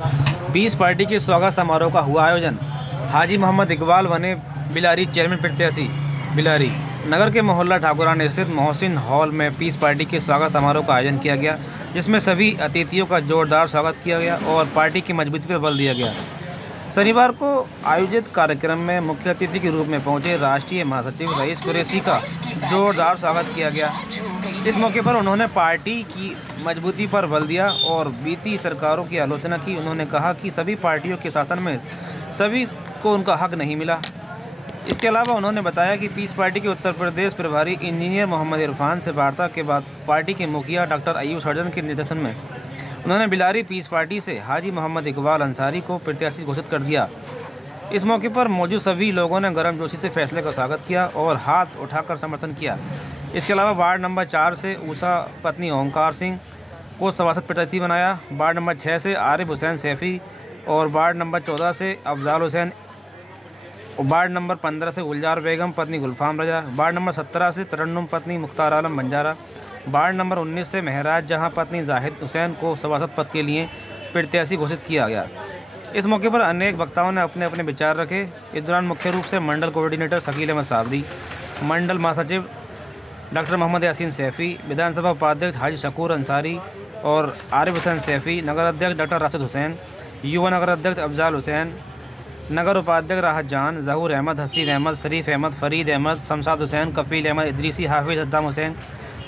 Piece party के स्वागत समारोह का हुआ आयोजन। हाजी मोहम्मद इकबाल बने बिलारी चेयरमैन प्रत्याशी। बिलारी नगर के मोहल्ला ठाकुराना स्थित मोहसिन हॉल में पीस पार्टी के स्वागत समारोह का आयोजन किया गया, जिसमें सभी अतिथियों का जोरदार स्वागत किया गया और पार्टी की मजबूती पर बल दिया गया। शनिवार को आयोजित कार्यक्रम में मुख्य अतिथि के रूप में पहुंचे राष्ट्रीय महासचिव रईस कुरैशी का जोरदार स्वागत किया गया। इस मौके पर उन्होंने पार्टी की मजबूती पर बल दिया और बीती सरकारों की आलोचना की। उन्होंने कहा कि सभी पार्टियों के शासन में सभी को उनका हक नहीं मिला। इसके अलावा उन्होंने बताया कि पीस पार्टी के उत्तर प्रदेश प्रभारी इंजीनियर मोहम्मद इरफान से वार्ता के बाद पार्टी के मुखिया डॉक्टर अयूब सर्जन के निर्देशन में उन्होंने बिलारी पीस पार्टी से हाजी मोहम्मद इकबाल अंसारी को प्रत्याशी घोषित कर दिया। इस मौके पर मौजूद सभी लोगों ने गर्मजोशी से फैसले का स्वागत किया और हाथ उठाकर समर्थन किया। इसके अलावा वार्ड नंबर 4 से उषा पत्नी ओमकार सिंह को सभासद प्रत्याशी बनाया। वार्ड नंबर 6 से आरिफ हुसैन सैफ़ी और वार्ड नंबर 14 से अफजाल हुसैन, वार्ड नंबर 15 से गुलजार बेगम पत्नी गुलफाम रजा, वार्ड नंबर 17 से तरन्नुम पत्नी मुख्तार आलम बंजारा, वार्ड नंबर 19 से महराज जहां पत्नी जाहिद हुसैन को सभासद पद के लिए प्रत्याशी घोषित किया गया। इस मौके पर अनेक वक्ताओं ने अपने अपने विचार रखे। इस दौरान मुख्य रूप से मंडल कोऑर्डिनेटर शकील अहमद साबरी, मंडल महासचिव डॉक्टर मोहम्मद यासीन सैफ़ी, विधानसभा उपाध्यक्ष हाजी शकूर अंसारी और आरिफ हुसैन सैफ़ी, नगर अध्यक्ष डॉक्टर राशिद हुसैन, युवा नगर अध्यक्ष अफजाल हुसैन, नगर उपाध्यक्ष राहत जान, जहूर अहमद, हसीन अहमद, शरीफ अहमद, फरीद अहमद, शमशाद हुसैन, कफील अहमद इदरीसी, हाफिज सद्दाम हुसैन,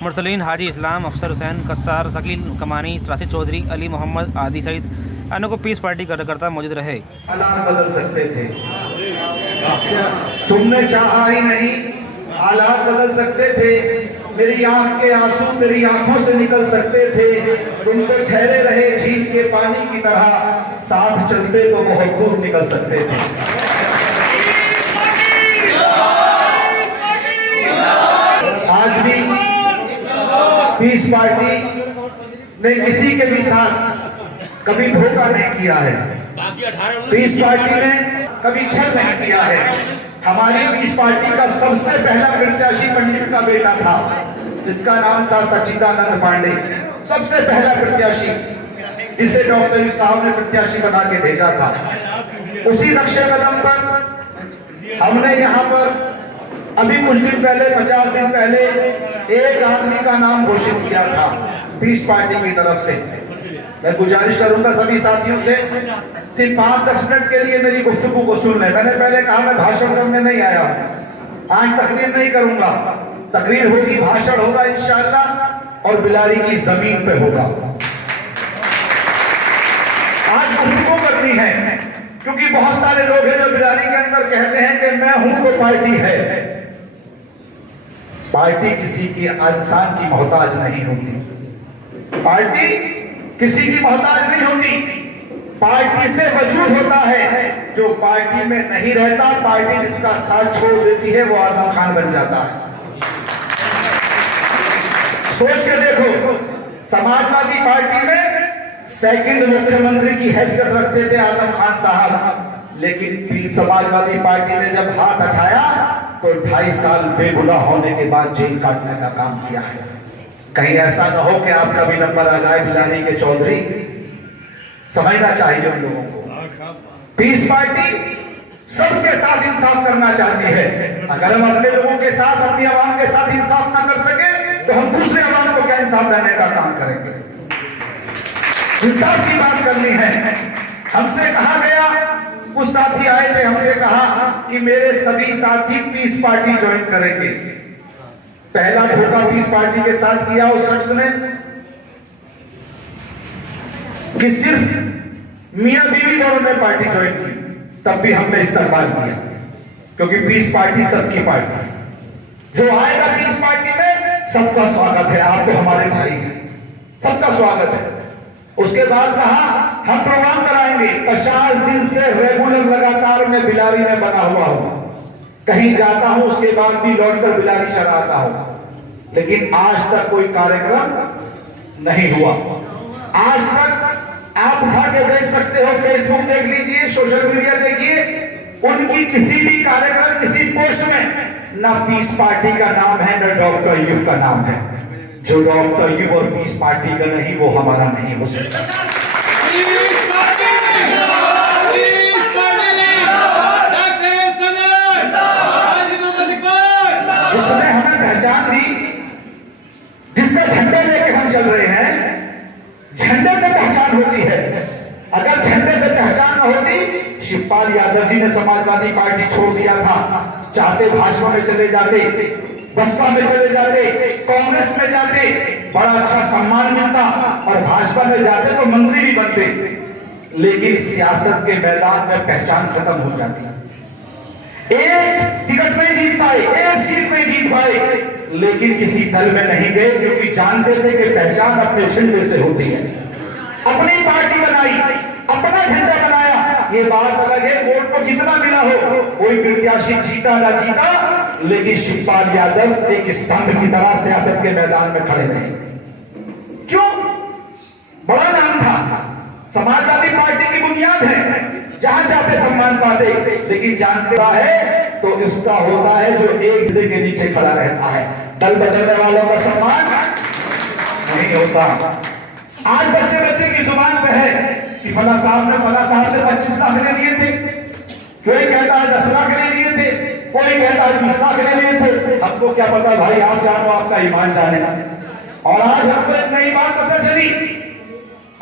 मुरसलीन हाजी इस्लाम, अफसर हुसैन, कस्सार, शकील कमानी, राशिद चौधरी, अली मोहम्मद आदि सहित अन्य को पीस पार्टी कार्यकर्ता मौजूद रहे। हालात बदल सकते थे, तुमने चाहा ही नहीं, हालात बदल सकते थे। मेरी आंख के आंसू तेरी आंखों से निकल सकते थे। तुम तो ठहरे रहे झील के पानी की तरह, साथ चलते तो बहुत दूर निकल सकते थे। आज भी पीस पार्टी ने किसी के भी साथ कभी धोखा नहीं किया है। पीस पार्टी ने कभी छल नहीं किया है। हमारी पीस पार्टी का सबसे पहला प्रत्याशी पंडित का बेटा था, जिसका नाम था सच्चिदानंद पांडे। सबसे पहला प्रत्याशी जिसे डॉक्टर साहब ने प्रत्याशी बना के भेजा था। उसी नक्शे कदम पर हमने यहाँ पर अभी कुछ दिन पहले, 50 दिन पहले एक आदमी का नाम घोषित किया था पीस पार्टी की तरफ से। मैं गुजारिश करूंगा सभी साथियों से, सिर्फ 5-10 मिनट के लिए मेरी गुफ्तगू को सुन लें। मैंने पहले कहा मैं भाषण करने नहीं आया, आज तकरीर नहीं करूंगा। तकरीर होगी, भाषण होगा इंशाअल्लाह, और बिलारी की जमीन पे होगा। आज गुफ्तगू करनी है, क्योंकि बहुत सारे लोग हैं जो बिलारी के अंदर कहते हैं कि मैं हूं तो पार्टी है। पार्टी किसी की इंसान की मोहताज नहीं होती। पार्टी किसी की मोहताज नहीं होती। पार्टी से वजूद होता है। जो पार्टी में नहीं रहता, पार्टी जिसका साथ छोड़ देती है, वो आजम खान बन जाता है। सोच के देखो, समाजवादी पार्टी में सेकंड मुख्यमंत्री की हैसियत रखते थे आजम खान साहब, लेकिन समाजवादी पार्टी ने जब हाथ उठाया तो 2.5 साल बेगुनाह होने के बाद जेल काटने का काम किया है। कहीं ऐसा न हो कि आपका भी नंबर आ जाए बिलारी के चौधरी। समझना चाहिए उन लोगों को। पीस पार्टी सबके साथ इंसाफ करना चाहती है। अगर हम अपने लोगों के साथ, अपनी आवाम के साथ इंसाफ ना कर सके, तो हम दूसरे आवाम को क्या इंसाफ देने का काम करेंगे? इंसाफ की बात करनी है। हमसे कहा गया, कुछ साथी आए थे, हमसे कहा कि मेरे सभी साथी पीस पार्टी ज्वाइन करेंगे। पहला धोखा पीस पार्टी के साथ किया उस शख्स ने कि सिर्फ मियां बीवी दोनों ने पार्टी ज्वाइन की, तब भी हमने इस्तेमाल किया, क्योंकि पीस पार्टी सबकी पार्टी है। जो आएगा पीस पार्टी में सबका स्वागत है। आप तो हमारे भाई हैं, सबका स्वागत है। उसके बाद कहा हम प्रोग्राम कराएंगे। 50 दिन से रेगुलर लगातार मैं बिलारी में बना हुआ हूं, कहीं जाता हूं उसके बाद भी लौटकर बिलारी चलाता हूं, लेकिन आज तक कोई कार्यक्रम नहीं हुआ। आज तक आप उठा के देख सकते हो, फेसबुक देख लीजिए, सोशल मीडिया देखिए, उनकी किसी भी कार्यक्रम, किसी पोस्ट में ना पीस पार्टी का नाम है, ना डॉक्टर अयूब का नाम है। जो डॉक्टर अयूब और पीस पार्टी का नहीं, वो हमारा नहीं हो सकता। शिवपाल यादव जी ने समाजवादी पार्टी छोड़ दिया था, चाहते भाजपा में चले जाते, बसपा में चले जाते, कांग्रेस में जाते, बड़ा अच्छा सम्मान मिलता और भाजपा में जाते तो मंत्री भी बनते, लेकिन सियासत के मैदान में पहचान खत्म हो जाती। एक टिकट नहीं जीत पाए, एक सीट नहीं जीत पाए, लेकिन किसी दल में नहीं गए क्योंकि जानते थे कि पहचान अपने झंडे से होती है। अपनी पार्टी बनाई, अपना झंडा बनाया, ये बात अलग है वोट को कितना मिला हो, कोई प्रत्याशी जीता ना जीता, लेकिन शिवपाल यादव एक स्तंभ की तरह सियासत के मैदान में खड़े रहे। क्यों? बड़ा नाम था, समाजवादी पार्टी की बुनियाद है, जहां चाहते सम्मान पाते, लेकिन जानता है तो इसका होता है जो एक झंडे के नीचे खड़ा रहता है। दल बदलने वालों का सम्मान नहीं होता। आज बच्चे बच्चे की जुबान पे है कि फला साहब ने फला साहब से 25 लाख ले लिए थे, कोई कहता है 10 लाख ले लिए थे, कोई कहता है 20 लाख ले लिए थे। हमको क्या पता भाई, आप जानो, आपका ईमान जाने। और आज हमको एक नई बात पता चली,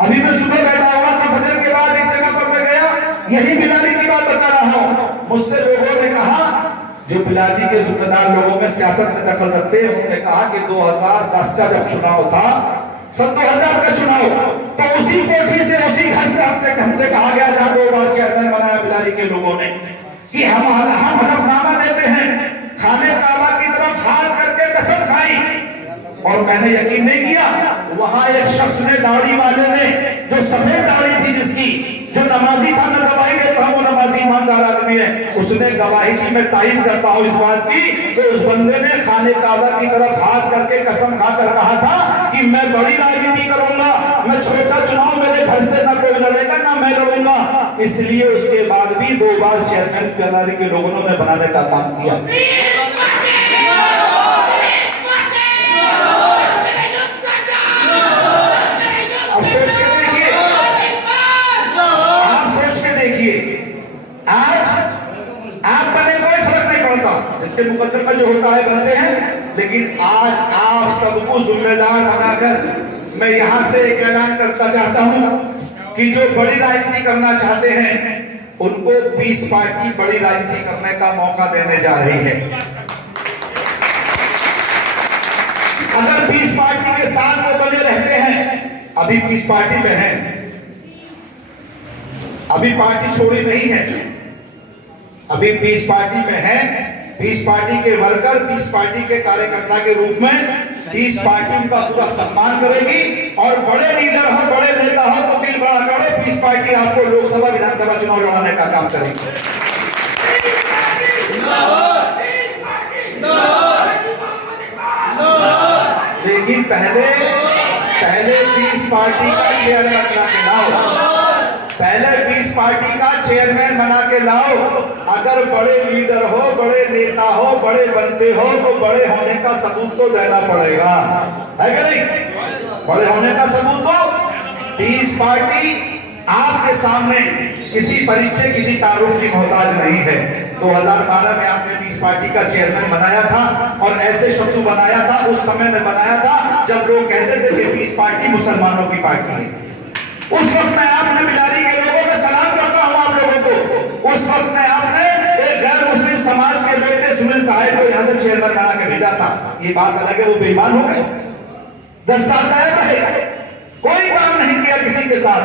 अभी मैं सुबह बैठा हुआ था, फजर के बाद एक जगह पर मैं गया, यही बिलारी की बात बता रहा हूं। मुझसे लोगों ने कहा, जो बिलारी के जिम्मेदार लोगों में सियासत में दखल रखते हैं, उन्होंने कहा कि 2010 का जब चुनाव था, सन 2000 का चुनाव, तो उसी कोठी से, उसी घर से हमसे कहा गया, जहां 2 बार चेयरमैन बनाया बिलारी के लोगों ने, कि हम हलफनामा देते हैं, खाने काबा की तरफ हाथ करके कसम खाई। और मैंने यकीन नहीं किया, वहां एक शख्स ने, दाढ़ी वाले ने, जो सफेद दाढ़ी थी जिसकी, जो नमाजी था, मैं गवाही देता हूं वो नमाजी ईमानदार आदमी है, उसने गवाही की, मैं तारीफ करता हूं इस बात की, तो उस बंदे ने खाने काबा की तरफ हाथ करके कसम खाकर कहा था कि मैं बड़ी राजनीति करूंगा, मैं छोटा चुनाव मेरे घर से ना कोई लड़ेगा ना मैं लड़ूंगा। इसलिए उसके बाद भी 2 बार चेयरमैन बिलारी के लोगों ने बनाने का काम किया। अब सोच के देखिए, आप सोच के देखिए, आज आप बने कोई फर्क नहीं पड़ता, इसके मुकद्दर में जो होता है बनते हैं, लेकिन आज आप सबको जिम्मेदार बनाकर मैं यहां से एक ऐलान करना चाहता हूं कि जो बड़ी राजनीति करना चाहते हैं उनको 20 पार्टी बड़ी राजनीति करने का मौका देने जा रही है। अगर 20 पार्टी के साथ वो बने रहते हैं, अभी 20 पार्टी में हैं, अभी पार्टी छोड़ी नहीं है, अभी 20 पार्टी में है, 20 पार्टी के वर्कर, 20 पार्टी के कार्यकर्ता के रूप में 20 पार्टी उनका पूरा सम्मान करेगी, और बड़े लीडर हो, बड़े नेता हो तो दिल बड़ा करे, 20 पार्टी आपको लोकसभा विधानसभा चुनाव लड़ाने का काम करेगी। लेकिन पहले 20 पार्टी का चेयरमैन बना के लाओ, पहले 20 पार्टी का चेयरमैन बना के लाओ। अगर बड़े लीडर हो, बड़े नेता हो, बड़े बनते हो तो बड़े होने का सबूत तो देना पड़ेगा, है कि नहीं? बड़े होने का सबूत तो 20 पार्टी आपके सामने किसी परिचय, किसी तारुफ की मोहताज नहीं है। 2012 में आपने 20 पार्टी का चेयरमैन बनाया था, और ऐसे शख्स बनाया था, उस समय में बनाया था जब लोग कहते थे कि 20 पार्टी मुसलमानों की पार्टी है। उस वक्त में आपने बिलारी के लोगों में सलाम करता हूं आप लोगों को, उस वक्त में आपने एक गैर मुस्लिम समाज के बेटे सुनील साहिब को यहां से चेयरमैन बना के भेजा था। ये बात अलग है, वो बेईमान हो गए, 10 साल रहे, कोई काम नहीं किया किसी के साथ।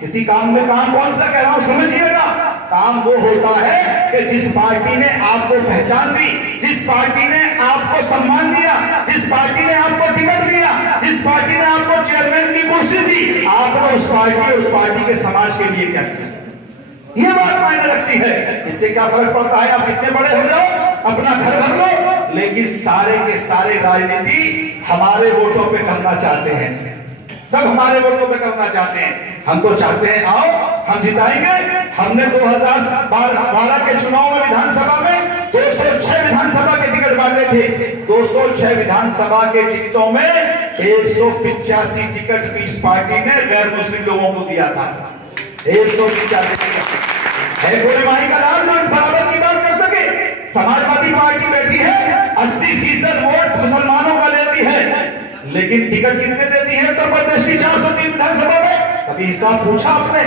किसी काम में काम कौन सा कह रहा हूं समझिएगा, काम वो होता है कि जिस पार्टी ने आपको पहचान दी, जिस पार्टी ने आपको सम्मान दिया, जिस पार्टी ने आपको टिकट दिया, जिस पार्टी ने आपको चेयरमैन की कुर्सी दी, आपने उस पार्टी के समाज के लिए क्या किया, ये बात मायने रखती है। इससे क्या फर्क पड़ता है, आप इतने बड़े हो जाओ, अपना घर भर लो, लेकिन सारे के सारे राजनीति हमारे वोटों पे करना चाहते हैं, सब हमारे वोटों पे करना चाहते हैं। हम तो चाहते हैं आओ हम जिताएंगे। हमने 2012 के चुनाव में विधानसभा में 206 विधानसभा के टिकट बांटे थे। 206 विधानसभा के टिकटों में 185 टिकट 20 पार्टी ने गैर मुस्लिम लोगों को दिया था। 185 है कोई माई का लाल जो बराबर की बात कर सके। समाजवादी पार्टी बैठी है 80% वोट मुसलमानों का लेती है, लेकिन टिकट कितने देती है उत्तर प्रदेश की 403 विधानसभा में? कभी हिसाब पूछा आपने?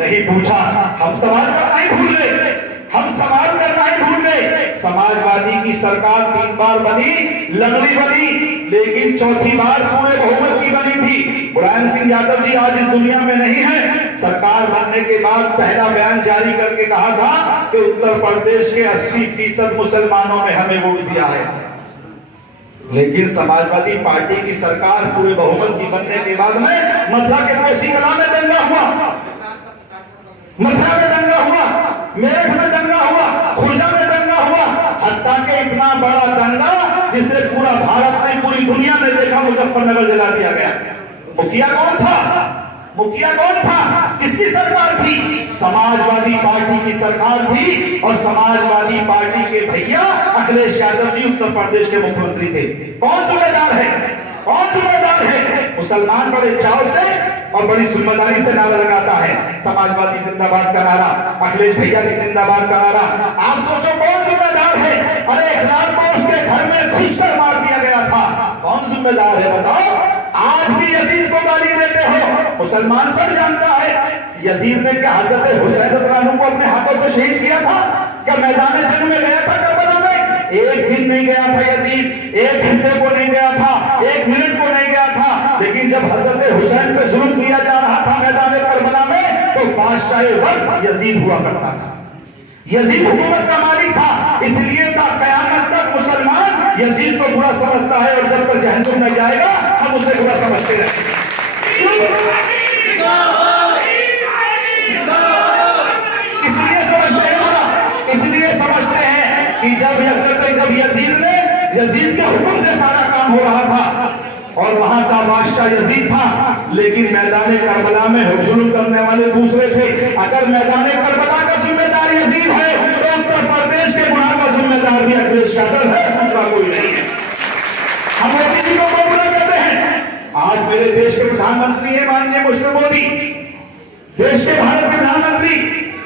नहीं पूछा। हम सवाल करना ही भूल गए, हम सवाल करना ही भूल गए। समाजवादी की सरकार 3 बार बनी, लंगड़ी बनी, लेकिन चौथी बार पूरे बहुमत की बनी थी। मुलायम सिंह यादव जी आज इस दुनिया में नहीं है। सरकार बनने के बाद पहला बयान जारी करके कहा था कि उत्तर प्रदेश के 80% मुसलमानों ने हमें वोट दिया है। लेकिन समाजवादी पार्टी की सरकार पूरे बहुमत की बनने के बाद में मथुरा के कोसी कला में दंगा हुआ, मथुरा में दंगा हुआ, मेरठ में दंगा हुआ, खुर्जा में दंगा हुआ, हत्या के इतना बड़ा दंगा जिसे पूरा भारत ने, पूरी दुनिया ने देखा, मुजफ्फरनगर जला दिया गया। मुखिया कौन था? मुखिया कौन था? किसकी सरकार थी? समाजवादी पार्टी की सरकार थी। और समाजवादी पार्टी के भैया अखिलेश यादव जी उत्तर प्रदेश के मुख्यमंत्री थे। कौन जिम्मेदार है? कौन जिम्मेदार है? मुसलमान बड़े चाव से और बड़ी जिम्मेदारी से नारा लगाता है, समाजवादी जिंदाबाद का नारा, अखिलेश भैया की जिंदाबाद का नारा। आप सोचो कौन जिम्मेदार है? अरे इखलाक को उसके घर में घुसकर मार दिया गया था। कौन जिम्मेदार है बताओ? आज भी यजीद को गाली देते हो, मुसलमान सब जानता है। यजीद ने क्या हजरत हुसैन रज़ियल्लाहु को अपने हाथों से शहीद किया था? क्या मैदान जंग में गया था करबला में? एक दिन नहीं गया था यजीद, एक घंटे को नहीं गया था, 1 मिनट को नहीं गया था। लेकिन जब हजरत हुसैन पे जुल्म किया जा रहा था मैदान करबला में, तो बादशाह वक्त यजीद हुआ करता था। यजीद हुकूमत का मालिक था, इसलिए था कयामत तक मुसलमान यजीद को बुरा समझता है, और जब तक जहन्नुम में जाएगा हम उसे बुरा समझते रहेंगे। इसलिए समझते हैं बुरा, इसलिए समझते हैं कि जब यजीद ने, यजीद के हुक्म से सारा काम हो रहा था और वहां का बादशाह यजीद था, लेकिन मैदान करबला में जुल्म करने वाले दूसरे थे। अगर मैदान करबला का जिम्मेदार यजीद है तो उत्तर प्रदेश के गुनाह का जिम्मेदार भी अखिलेश यादव है, दूसरा कोई नहीं है। हम मोदी जी को बुरा कहते हैं। आज मेरे देश के प्रधानमंत्री है माननीय मिस्टर मोदी, देश के भारत के प्रधानमंत्री,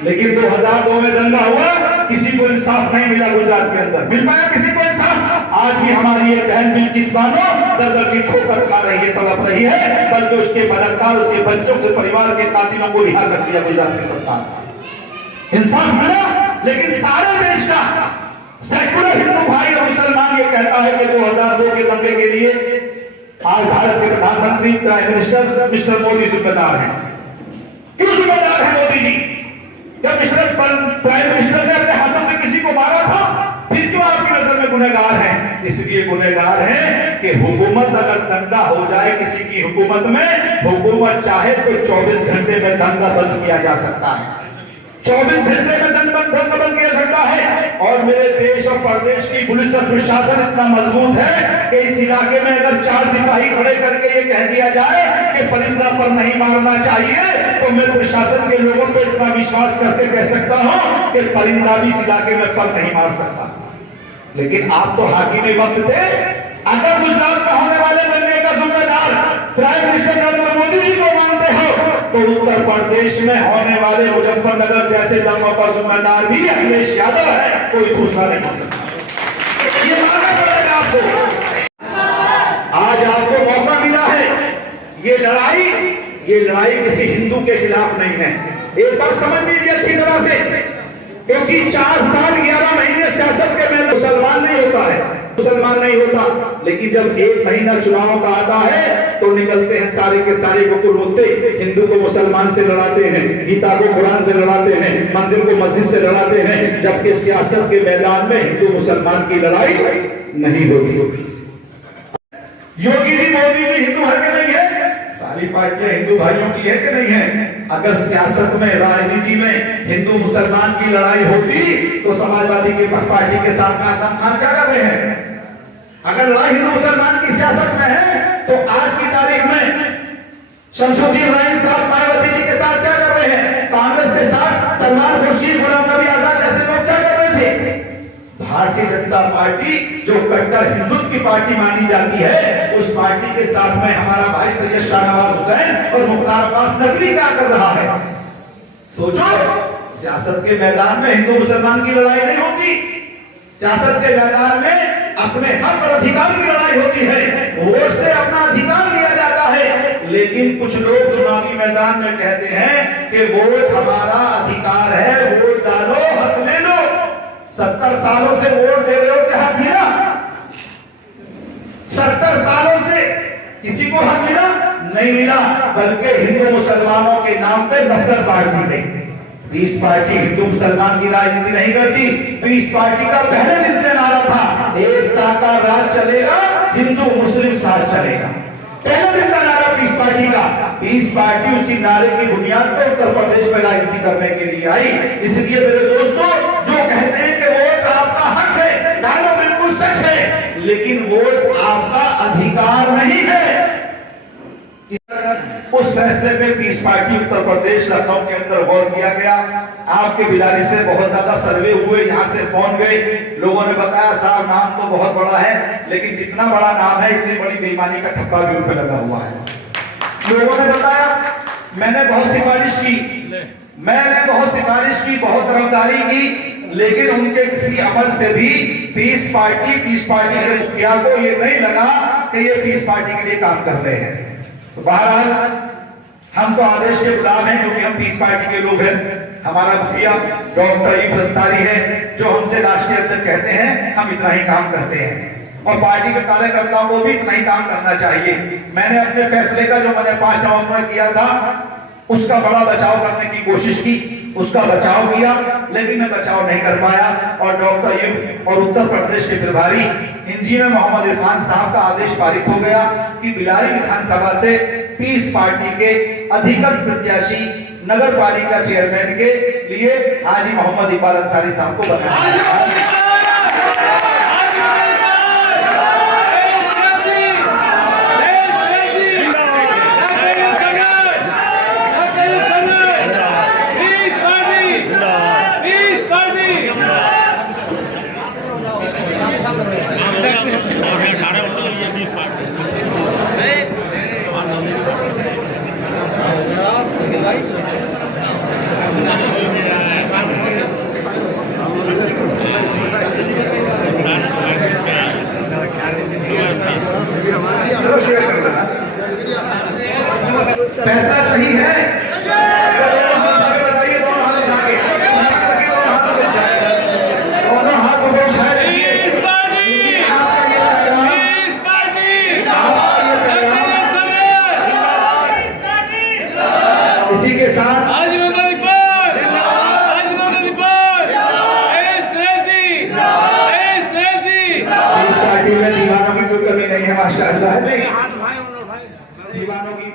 लेकिन 2002 में दंगा हुआ, किसी को इंसाफ नहीं मिला। गुजरात के अंदर मिल पाया किसी को इंसाफ? आज भी हमारी एक बहन बिल्किस बानो दर-दर की ठोकर खा रही है, तड़प रही है, बल्कि उसके बलात्कार, उसके बच्चों के परिवार के कातिलों को रिहा कर दिया गुजरात की सरकार। इंसाफ मिला, लेकिन सारे देश का सेकुलर हिंदू भाई और मुसलमान ये कहता है कि 2002 के दंगे के लिए आज भारत के प्रधानमंत्री, प्राइम मिनिस्टर मिस्टर मोदी जिम्मेदार हैं। क्यों जिम्मेदार है मोदी जी? जब मिस्टर प्राइम मिनिस्टर ने अपने हाथों से किसी को मारा था, फिर क्यों आपकी नजर में गुनहगार है? इसलिए गुनहगार है कि हुकूमत अगर दंगा हो जाए किसी की हुकूमत में, हुकूमत चाहे तो 24 घंटे में दंगा बंद किया जा सकता है, 24 घंटे में दंगा बंद किया सकता है। और मेरे देश और प्रदेश की पुलिस और प्रशासन इतना मजबूत है कि इस इलाके में अगर 4 सिपाही खड़े करके ये कह दिया जाए कि परिंदा पर नहीं मारना चाहिए, तो मैं प्रशासन के लोगों पर इतना विश्वास करके कह सकता हूं कि परिंदा भी इस इलाके में पर नहीं मार सकता। लेकिन आप तो हाकिम वक्त थे। अगर गुजरात में होने वाले दंगे का जिम्मेदार प्राइम मिनिस्टर नरेंद्र मोदी जी को मानते हो, तो उत्तर प्रदेश में होने वाले मुजफ्फरनगर जैसे दंगों का जिम्मेदार भी अखिलेश यादव है, कोई दूसरा नहीं हो सकता। ये मानना पड़ेगा आपको। आज आपको मौका मिला है। ये लड़ाई किसी हिंदू के खिलाफ नहीं है। एक बात समझ लीजिए अच्छी तरह से, क्योंकि 4 साल 11 महीने सियासत के में मुसलमान नहीं होता है, मुसलमान नहीं होता, लेकिन जब 1 महीना चुनाव का आता है तो निकलते हैं सारे के सारे कुकुर मुत्ते, हिंदू को मुसलमान से लड़ाते हैं, गीता को कुरान से लड़ाते हैं, मंदिर को मस्जिद से लड़ाते हैं, जबकि सियासत के मैदान में हिंदू मुसलमान की लड़ाई नहीं होती। योगी जी, मोदी जी हिंदू है कि नहीं है? सारी पार्टियां हिंदू भाइयों की है कि नहीं है? अगर सियासत में, राजनीति में हिंदू मुसलमान की लड़ाई होती तो समाजवादी के पार्टी के साथ आजम खान क्या कर रहे हैं? अगर लड़ाई हिंदू मुसलमान की सियासत में है तो आज की तारीख में शमसुद्दीन राय साहब मायावती जी के साथ क्या कर रहे हैं? कांग्रेस के साथ सलमान खुर्शीद, गुलाम नबी आजाद जैसे लोग क्या कर रहे थे? भारतीय जनता पार्टी जो कट्टर हिंदुत्व की पार्टी मानी जाती है, उस पार्टी के साथ में हमारा भाई सैयद शाहनवाज हुसैन और मुख्तार अब्बास नकवी क्या कर रहा है? सोचो, सियासत के मैदान में हिंदू मुसलमान की लड़ाई नहीं होती, सियासत के मैदान में अपने हक और अधिकार की लड़ाई होती है। वोट से अपना अधिकार लिया जाता है, लेकिन कुछ लोग चुनावी मैदान में कहते हैं कि वोट हमारा अधिकार है, वोट डालो, हक ले लो। 70 सालों से वोट दे रहे हो, क्या हक मिला? 70 सालों से किसी को हक मिला? नहीं मिला, बल्कि हिंदू मुसलमानों के नाम पे नफरत बांट दी गई। पीस पार्टी हिंदू मुसलमान की राजनीति नहीं करती। पीस पार्टी का पहले दिन से नारा था, एकता का राज चलेगा, हिंदू मुस्लिम साथ चलेगा। पहले दिन का नारा पीस पार्टी का। पीस पार्टी उसी नारे की बुनियाद पर उत्तर प्रदेश में राजनीति करने के लिए आई। इसलिए मेरे दोस्तों, जो कहते हैं कि वोट आपका हक है, डालो, बिल्कुल सच है, लेकिन वोट आपका अधिकार नहीं है। उस फैसले पे पीस पार्टी उत्तर प्रदेश लखनऊ के अंदर गौर किया गया। आपके बिलारी से बहुत ज्यादा सर्वे हुए, यहाँ से फोन गए, लोगों ने बताया साहब नाम तो बहुत बड़ा है, लेकिन जितना बड़ा नाम है इतनी बड़ी बेईमानी का ठप्पा भी उन पे लगा हुआ है। लोगों ने बताया, मैंने बहुत सिफारिश की, बहुत तरफदारी की, लेकिन उनके किसी अमल से भी पीस पार्टी के मुखिया को ये नहीं लगा कि ये पीस पार्टी के लिए काम कर रहे हैं। तो बहरहाल हम तो आदेश के गुलाम हैं, क्योंकि हम पीस पार्टी के लोग हैं। हमारा मुखिया डॉक्टर अयूब अंसारी है, जो हमसे राष्ट्रीय अध्यक्ष कहते हैं, हम इतना ही काम करते हैं और पार्टी के कार्यकर्ताओं को भी इतना ही काम करना चाहिए। मैंने अपने फैसले का, जो मैंने 5 नवंबर में किया था, उसका बड़ा बचाव करने की कोशिश की, उसका बचाव किया, लेकिन मैं बचाव नहीं कर पाया। और डॉक्टर अयूब और उत्तर प्रदेश के प्रभारी इंजीनियर मोहम्मद इरफान साहब का आदेश पारित हो गया कि बिलारी विधानसभा से पीस पार्टी के अधिकृत प्रत्याशी नगर पालिका चेयरमैन के लिए हाजी मोहम्मद इकबाल अंसारी साहब को बनाया। फैसला सही है? बताइए, दोनों हाथ उठा के, दोनों हाथ उठा इसी के साथ इस पार्टी में दीवानों की कोई कमी नहीं है, माशाअल्लाह। दीवानों की